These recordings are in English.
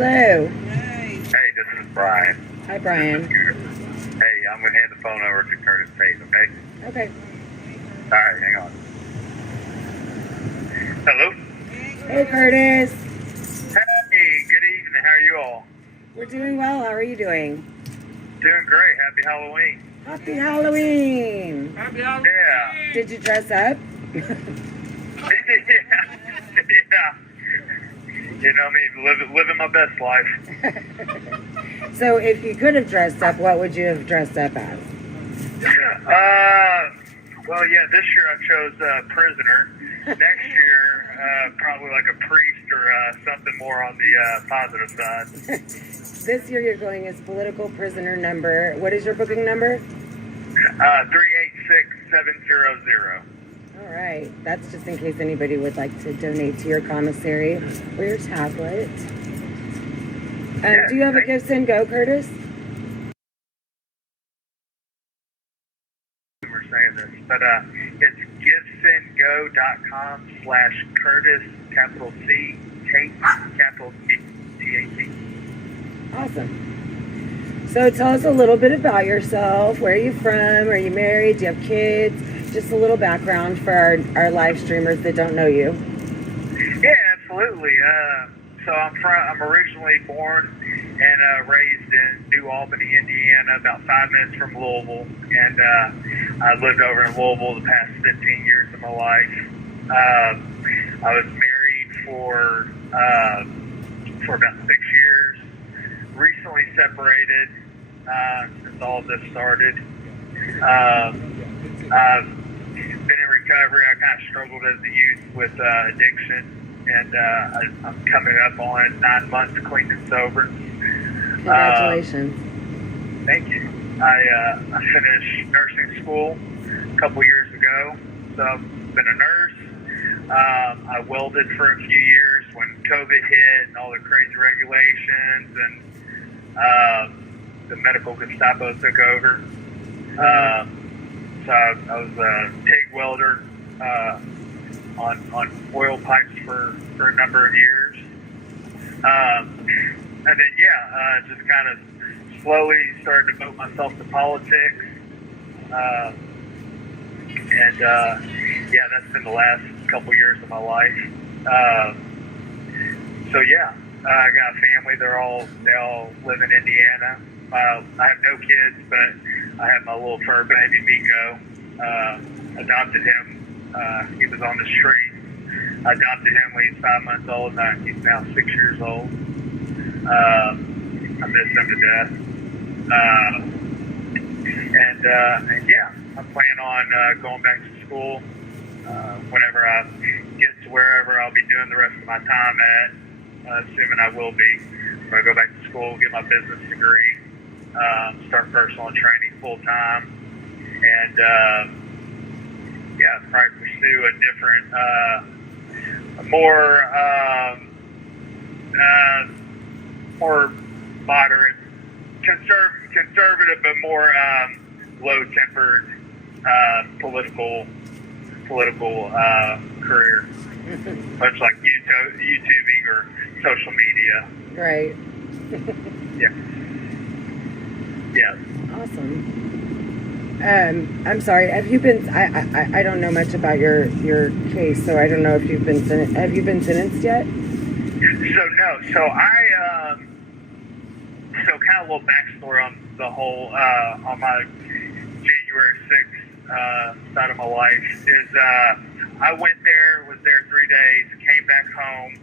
Hello. Hey, this is Brian. Hi, Brian. Hey, I'm going to hand the phone over to Curtis Tate, okay? Okay. All right, hang on. Hello? Hey, Curtis. Hey, good evening. How are you all? We're doing well. How are you doing? Doing great. Happy Halloween. Happy Halloween. Happy Halloween. Yeah. Did you dress up? Yeah. You know me, living my best life. So if you could have dressed up, what would you have dressed up as? Well, yeah, this year I chose prisoner. Next year, probably like a priest or something more on the positive side. This year you're going as political prisoner number. What is your booking number? 386700. All right. That's just in case anybody would like to donate to your commissary or your tablet. Do you have a Gifts and Go, Curtis? We're saying this, but it's giftsandgo.com/Curtis, capital C, Tate, capital T-A-T. Awesome. So tell us a little bit about yourself. Where are you from? Are you married? Do you have kids? Just a little background for our live streamers that don't know you. Yeah, absolutely. So I'm originally born and raised in New Albany, Indiana, about 5 minutes from Louisville, and I lived over in Louisville the past 15 years of my life. I was married for about 6 years. Recently separated since all of this started. I've been in recovery. I kind of struggled as a youth with addiction, and I'm coming up on 9 months clean and sober. Congratulations. Thank you. I finished nursing school a couple years ago, so I've been a nurse. I welded for a few years when COVID hit and all the crazy regulations, and the medical Gestapo took over. So I was a TIG welder on oil pipes for a number of years. And then, just kind of slowly started to devote myself to politics. That's been the last couple years of my life. I got a family. They all live in Indiana. I have no kids, but I have my little fur baby, Miko. Adopted him. He was on the street. I adopted him when he was 5 months old. He's now 6 years old. I miss him to death. I plan on going back to school whenever I get to wherever I'll be doing the rest of my time at, assuming I will be. I'm going to go back to school, get my business degree, start personal training full time, and probably pursue a different, more moderate, conservative, but more low-tempered political career, much like YouTubing or social media. Right. Yeah. Awesome. I'm sorry. Have you been? I don't know much about your case, so I don't know if you've been sentenced. Have you been sentenced yet? So no. So kind of a little backstory on the whole on my January 6th side of my life is I went there, was there 3 days, came back home,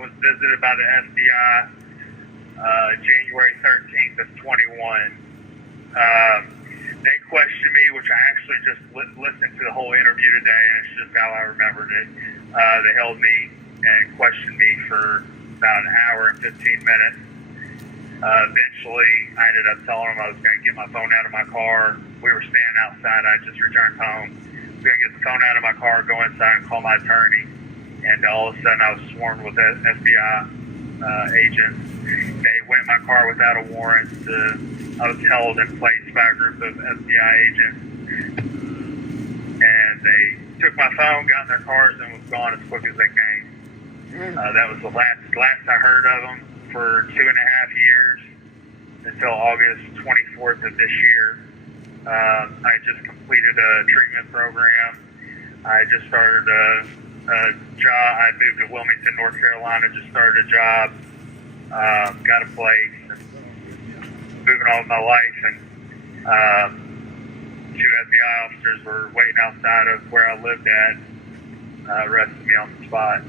was visited by the FBI January 13th of 21. They questioned me, which I actually just listened to the whole interview today, and it's just how I remembered it. They held me and questioned me for about an hour and 15 minutes. Eventually, I ended up telling them I was going to get my phone out of my car. We were standing outside. I just returned home. I was going to get the phone out of my car, go inside, and call my attorney. And all of a sudden, I was sworn with FBI agents. They went in my car without a warrant. I was held in place by a group of FBI agents. And they took my phone, got in their cars, and was gone as quick as they came. That was the last I heard of them. for 2.5 years until August 24th of this year. I just completed a treatment program. I just started a job. I moved to Wilmington, North Carolina, just started a job, got a place, and moving on with my life. And 2 FBI officers were waiting outside of where I lived at, arrested me on the spot.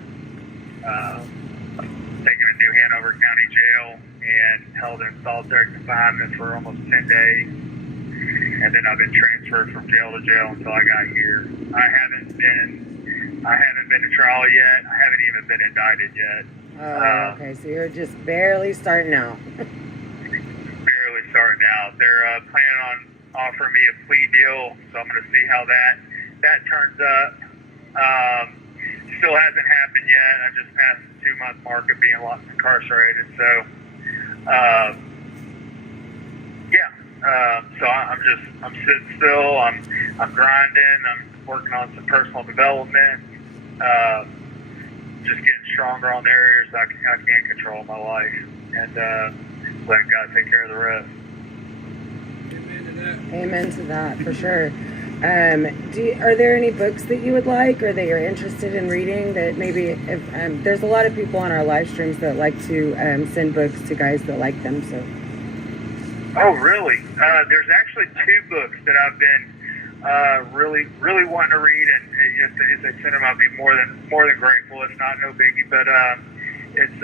Taken to New Hanover County Jail and held in solitary confinement for almost 10 days. And then I've been transferred from jail to jail until I got here. I haven't been to trial yet. I haven't even been indicted yet. Oh, okay. So you're just barely starting out. Barely starting out. They're planning on offering me a plea deal, so I'm going to see how that turns up. Still hasn't happened yet. I just passed the 2-month mark of being locked incarcerated. So, so I'm sitting still. I'm grinding. I'm working on some personal development. Just getting stronger on the areas I can't control in my life, and letting God take care of the rest. Amen to that, for sure. Are there any books that you would like, or that you're interested in reading? That maybe, if there's a lot of people on our live streams that like to send books to guys that like them. So. Oh, really? There's actually 2 books that I've been really wanting to read, and if they send them, I'll be more than grateful. It's not no biggie, but it's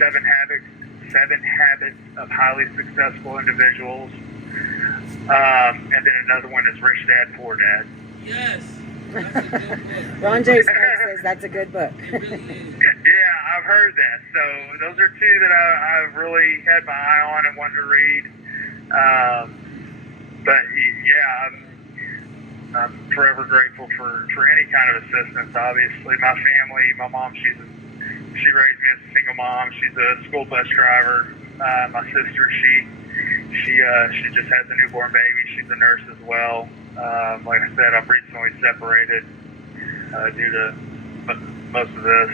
7 Habits of Highly Successful Individuals. And then another one is Rich Dad, Poor Dad. Yes. That's a good book. Ron J. Stark says that's a good book. It really is. Yeah, I've heard that. So those are 2 that I've really had my eye on and wanted to read. But yeah, I'm forever grateful for any kind of assistance. Obviously, my family, my mom, she raised me as a single mom. She's a school bus driver. My sister, she just has a newborn baby. She's a nurse as well. Like I said, I'm recently separated due to most of this.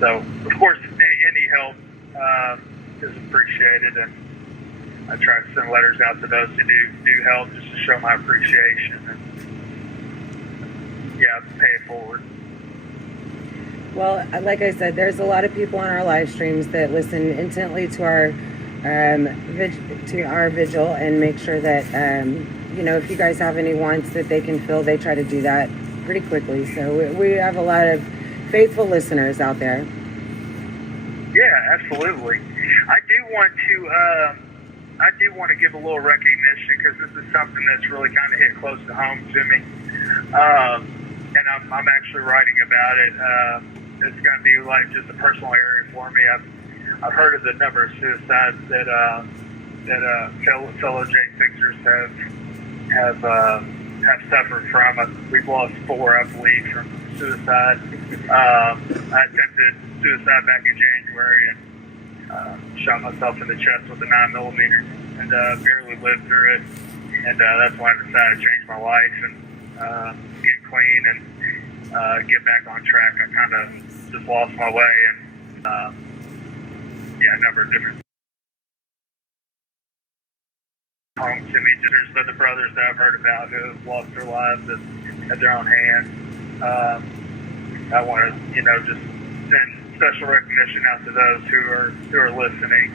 So, of course, any help is appreciated, and I try to send letters out to those who do help, just to show my appreciation and pay it forward. Well, like I said, there's a lot of people on our live streams that listen intently to our vigil and make sure that if you guys have any wants that they can fill, they try to do that pretty quickly. So we have a lot of faithful listeners out there. Yeah, absolutely. I do want to give a little recognition, because this is something that's really kind of hit close to home to me, and I'm actually writing about it. It's going to be like just a personal area for me. I've heard of the number of suicides that fellow J6ers have suffered from. We've lost 4, I believe, from suicide. I attempted suicide back in January and shot myself in the chest with a 9mm and barely lived through it. And that's why I decided to change my life and get clean and get back on track. I kind of just lost my way, and a number of different homes to me. There's other brothers that I've heard about who have lost their lives at their own hands. I want to, just send special recognition out to those who are listening.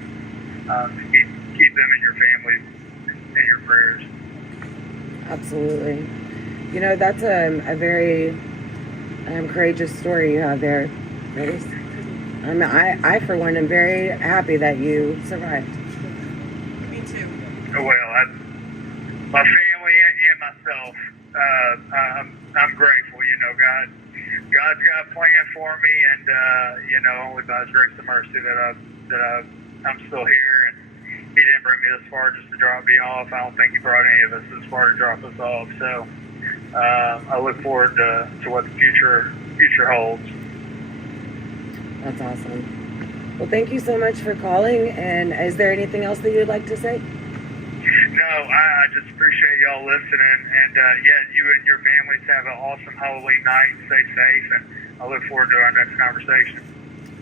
Keep them and your families in your prayers. Absolutely. That's a very courageous story you have there, Grace. I for one, am very happy that you survived. Me too. Well, my family and myself, I'm grateful. God's got a plan for me, and only by His grace and mercy that I'm still here, and He didn't bring me this far just to drop me off. I don't think He brought any of us this far to drop us off. So I look forward to what the future holds. That's awesome. Well, thank you so much for calling. And is there anything else that you'd like to say? No, I just appreciate y'all listening. And, you and your families have an awesome Halloween night. Stay safe, and I look forward to our next conversation.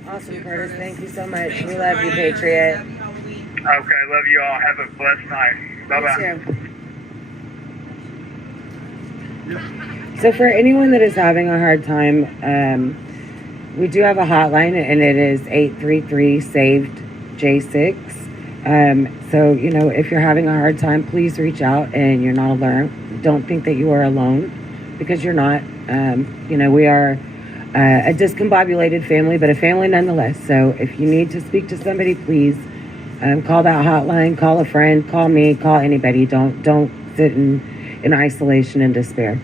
Awesome, Curtis. Thank you so much. Thanks We for love you, joining us. Patriot. Happy Halloween. Okay, love you all. Have a blessed night. Bye bye. You too. So for anyone that is having a hard time, we do have a hotline, and it is 833-SAVED-J6. So, you know, if you're having a hard time, please reach out, and you're not alone. Don't think that you are alone, because you're not. You know, we are a discombobulated family, but a family nonetheless. So if you need to speak to somebody, please call that hotline, call a friend, call me, call anybody. Don't sit in isolation and despair.